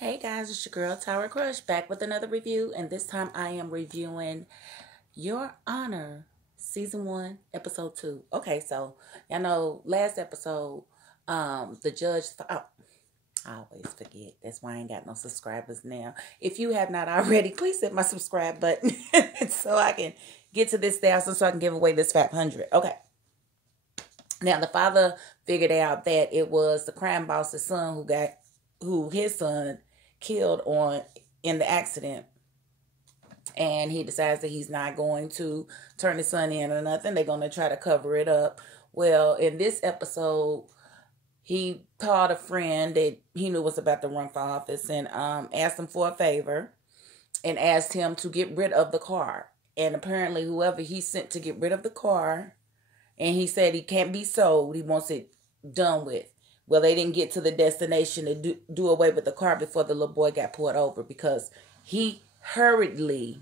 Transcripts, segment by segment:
Hey guys, it's your girl Tower Crush back with another review, and this time I am reviewing Your Honor Season 1, Episode 2. Okay, so y'all know last episode, the judge, oh, I always forget. That's why I ain't got no subscribers now. If you have not already, please hit my subscribe button so I can get to this 1,000 so I can give away this 500. Okay. Now, the father figured out that it was the crime boss's son who his son killed in the accident. And he decides that he's not going to turn his son in or nothing. They're going to try to cover it up. Well, in this episode, he called a friend that he knew was about to run for office and asked him for a favor and asked him to get rid of the car. And apparently whoever he sent to get rid of the car, and he said he can't be sold, he wants it done with. Well, they didn't get to the destination to do away with the car before the little boy got pulled over because he hurriedly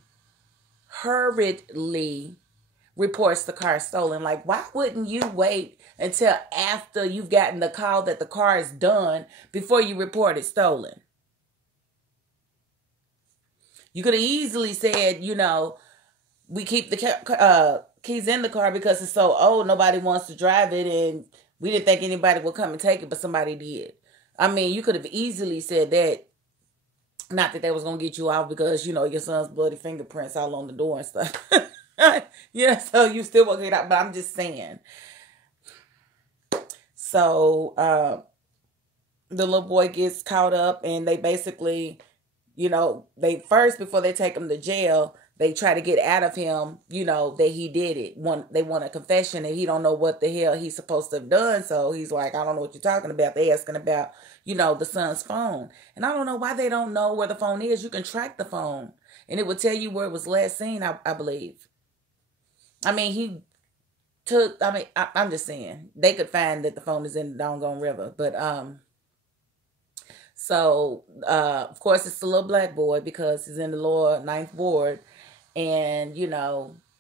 reports the car stolen. Like, why wouldn't you wait until after you've gotten the call that the car is done before you report it stolen? You could have easily said, we keep the keys in the car because it's so old, nobody wants to drive it, and we didn't think anybody would come and take it, but somebody did. I mean, you could have easily said that. Not that was going to get you off because, your son's bloody fingerprints all on the door and stuff. Yeah, so you still won't get out, but I'm just saying. So, the little boy gets caught up and they basically, before they take him to jail, they try to get out of him, that he did it. They want a confession and he don't know what the hell he's supposed to have done. So he's like, I don't know what you're talking about. They asking about, the son's phone. And I don't know why they don't know where the phone is. You can track the phone and it would tell you where it was last seen, I believe. I mean, I'm just saying they could find that the phone is in the doggone river. But, so, of course, it's the little black boy because he's in the lower ninth ward. And,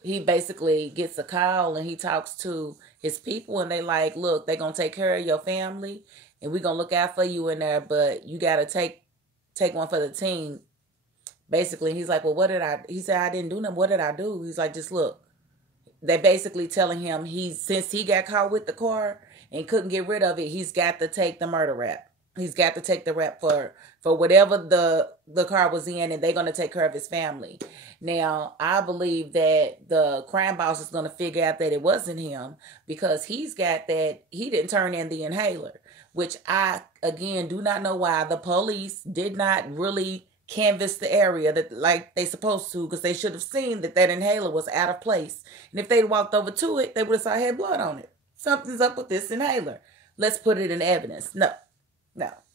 he basically gets a call and he talks to his people and they like, look, they're going to take care of your family and we're going to look out for you in there, but you got to take one for the team. Basically, he's like, well, he said, I didn't do nothing. What did I do? He's like, just look. They're basically telling him since he got caught with the car and couldn't get rid of it, he's got to take the murder rap. He's got to take the rap for whatever the car was in, and they're going to take care of his family. Now, I believe that the crime boss is going to figure out that it wasn't him because he's got that he didn't turn in the inhaler, which I, again, do not know why the police did not really canvass the area that like they supposed to, because they should have seen that inhaler was out of place. And if they'd walked over to it, they would have saw had blood on it. Something's up with this inhaler. Let's put it in evidence. No,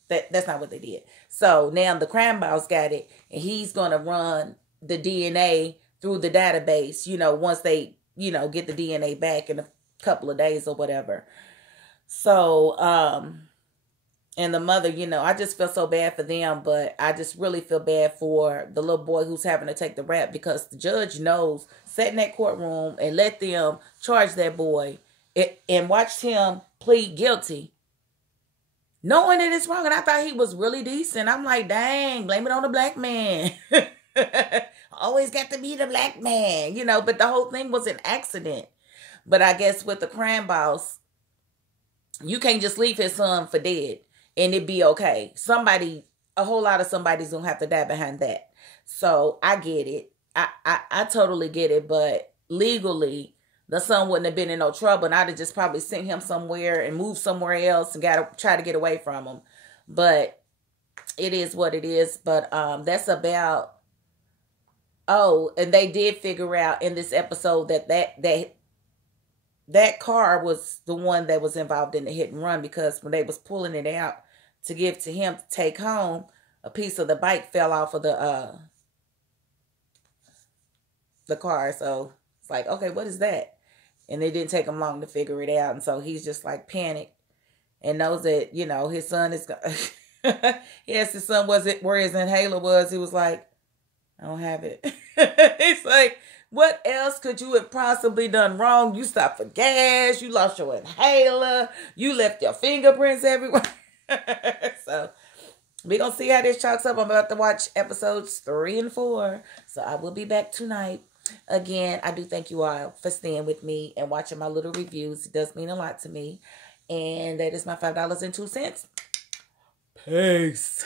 that's not what they did. So now the crime boss got it, and he's going to run the DNA through the database, once they, get the DNA back in a couple of days or whatever. So, and the mother, I just feel so bad for them, but I just really feel bad for the little boy who's having to take the rap because the judge knows, sat in that courtroom and let them charge that boy and watched him plead guilty, knowing that it's wrong. And I thought he was really decent. I'm like, dang, blame it on the black man. Always got to be the black man, but the whole thing was an accident. But I guess with the crime boss, you can't just leave his son for dead and it be okay. A whole lot of somebody's gonna have to die behind that. So I get it. I totally get it. But legally, the son wouldn't have been in no trouble, and I'd have just probably sent him somewhere and moved somewhere else and try to get away from him. But it is what it is. But that's about. Oh, and they did figure out in this episode that car was the one that was involved in the hit and run, because when they was pulling it out to give to him to take home, a piece of the bike fell off of the car. So it's like, okay, what is that? And it didn't take him long to figure it out. And so he's just like panicked and knows that, his son is, he asked his son, where his inhaler was. He was like, I don't have it. It's like, what else could you have possibly done wrong? You stopped for gas. You lost your inhaler. You left your fingerprints everywhere. So We're going to see how this chalks up. I'm about to watch episodes 3 and 4. So I will be back tonight. Again, I do thank you all for staying with me and watching my little reviews. It does mean a lot to me. And that is my $5.02. Peace.